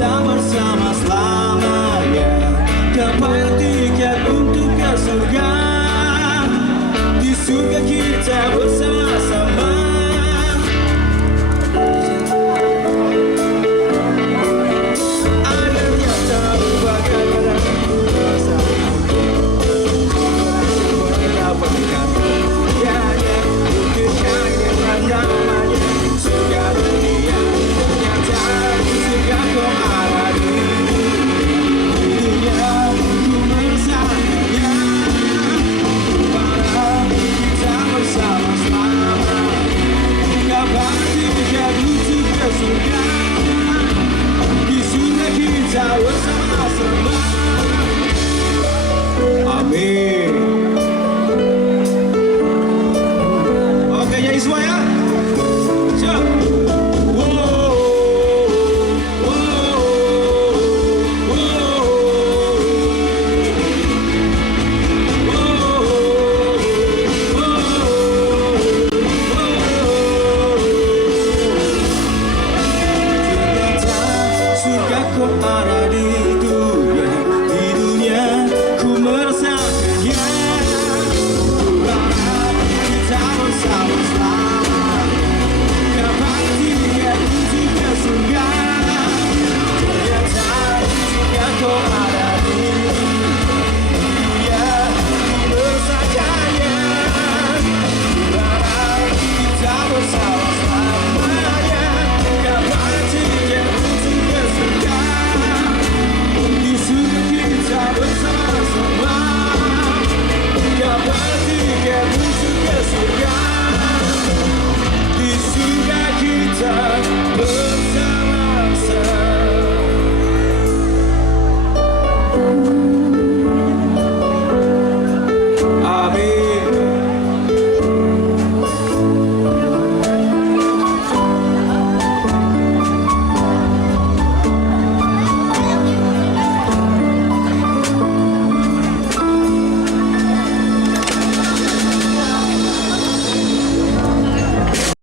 kita bersama selamanya. Dapat tiket untuk ke surga. Di surga kita bersama-sama. Akhirnya tahu bagaimana rasa mendapatkan kebahagiaannya. Untuk yang namanya surga dunia. Ternyata surga kau ada di dunia. Ku merasakannya. Kita bersama selama. Kapan kita untuk ke surga. Di surga kita bersama-sama. Amin. Oke, jadi semua ya. Siap. Wow. Wow. Wow. Surga kau ada di dunia ku merasakannya. Berharap kita bersama selama. Kapan tiket untuk ke surga. Ternyata surga kau ada di dunia ku merasakannya. Berharap kita bersama selamanya. Kapan tiket untuk ke surga. Di surga kita bersama-sama. Kapan tiket untuk ke surga. Di surga kita bersama-sama. Amin.